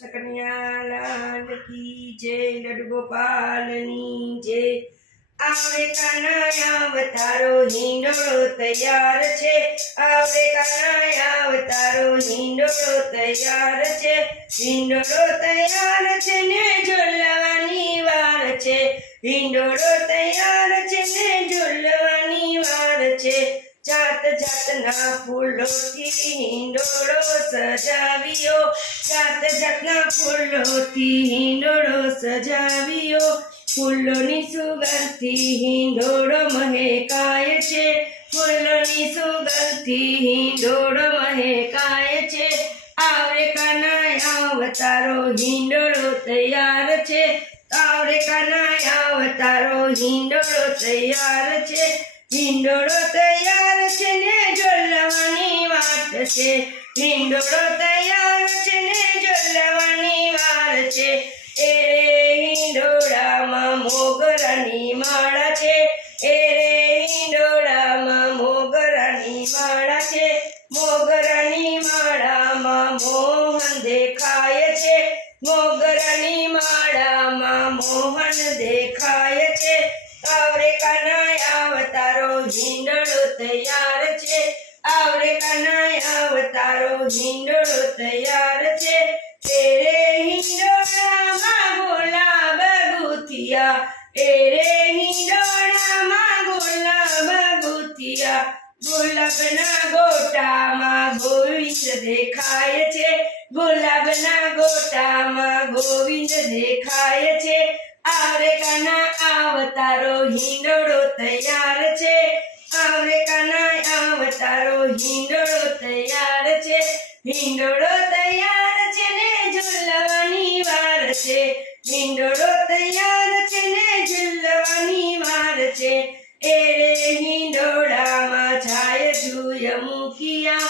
કૃષ્ણ કી જય લડ ગોપાલની જય આવડે કાનાયા હિંડોળો તૈયાર છે આવડે કાનાયા અવતારો હિંડોળો તૈયાર છે હિંડોળો તૈયાર છે ને ઝોલવાની વાર છે હિંડોળો તૈયાર છે ને જાતના ફૂલોથી હિંડોળો સજાવ્યો જાત જાતના ફૂલોથી હિંડોળો સજાવ્યો ફૂલોની સુગંધથી હિંડોળો મહેકાય છે ફૂલોની સુગંધથી હિંડોળો મહેકાય છે આવરે કાનાય અવતારો હિંડોળો તૈયાર છે. આવરે કાનાય અવતારો હિંડોળો તૈયાર છે હિંડોળો તૈયાર છે. હિંડોળો તૈયાર છે ને ઝોલવાની વાર છે. એ રે હિંડોળામાં મોગરાની માળા છે. એ રે હિંડોળામાં મોગરાની માળા છે. મોગરાની માળામાં મોહન દેખાય છે. મોગરાની માળામાં મોહન દેખાય છે. આવરે કાનાય અવતારો હિંડોળો તૈયાર છે. આવરે કાનાય અવતારો હિંડોળો તૈયાર છે. તેરે હિંડોળામાં ગુલાબ ગુથિયા. તેરે હિંડોળામાં ગુલાબ ગુથિયા. ગુલાબના ગોટામાં ગોવિંદ દેખાય છે. ગુલાબના ગોટામાં ગોવિંદ દેખાય છે. આવરે કાના અવતારો હિંડોળો તૈયાર છે. આવરે કાના અવતારો હિંડોળો તૈયાર છે હિંડોળો તૈયાર છે ને ઝૂલવાની વાર છે. ભીંડોળો તૈયાર છે ને ઝૂલવાની વાર છે. એ રે હિંડોળામાં જાય જુય મુખિયા.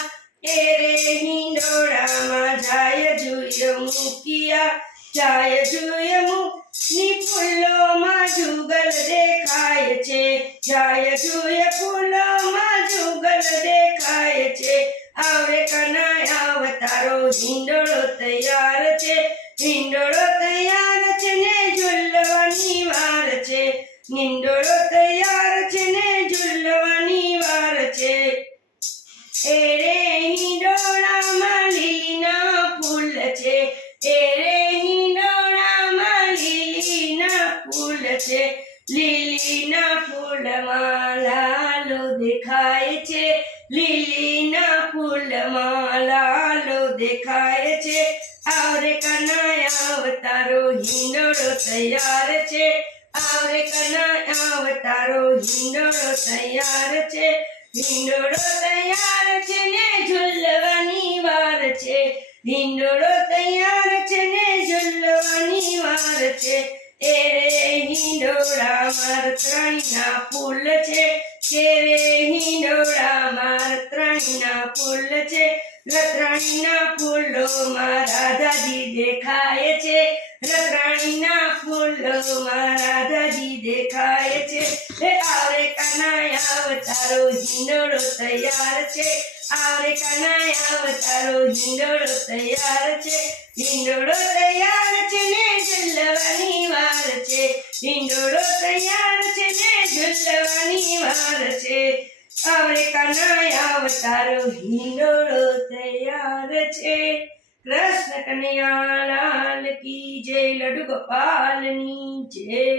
એ રે હિંડોળામાં જાય જુય મુખિયા. જાય જુય મૂકની છે તૈયાર છે ને ઝૂલવાની વાર છે. એરે હિંડોળામાં લીલીના ફૂલ છે. એરે હિંડોળામાં લીલીના ફૂલ છે. લીલીના ફૂલમાં લાલો દેખાય છે. લીલીના ફૂલમાં લાલો દેખાય છે. આવરે કનાય અવતારો હિંડોળો તૈયાર છે. અવતારો હિંડોળો તૈયાર છે હિંડોળો તૈયાર છે ને ઝૂલવાની વાર છે હિંડોળો તૈયાર છે ને ઝૂલવાની વાર છે એ રે હિંડોળા માર ત્રણના ફૂલ છે કે રે હિંડોળા માર ત્રણના ફૂલ છે, રત્રાણીના મારા દાદી દેખાય છે, રત્રાણીના મારા દાદી દેખાય કનાય ઝીંડોળો તૈયાર છે ઝીંડોળો તૈયાર છે ને ઝુલવાની વાર છે ઝીંડોળો તૈયાર છે ને ઝુલવાની વાર છે આવરે કનાય અવતારો હિંડોળો તૈયાર છે કૃષ્ણ કનૈયા કી જય લડુ ગોપાલની જય